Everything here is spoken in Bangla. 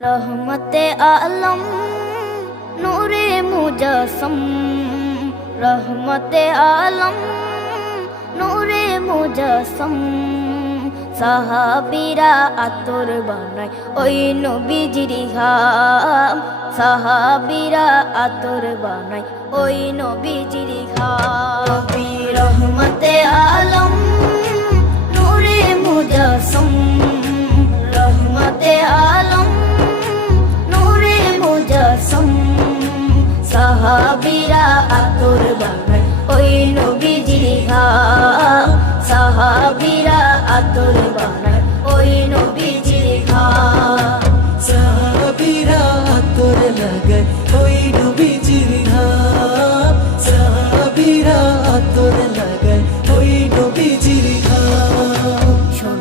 रहमते आलम नूरे मुजस्सम, रहमते आलम नूरे मुजस्सम। সাহাবীরা আতর বানায় ওই নবীজির ঘাম, সাহাবীরা আতর বানায় ওই নবীজির ঘাম। নবী রহমতে আলম নূরে মুজস্সম, রহমতে আলম নূরে মুজস্সম। সাহাবীরা আতর বানায় ওই নবীজির ঘাম, সাহাবীরা আতর বানায়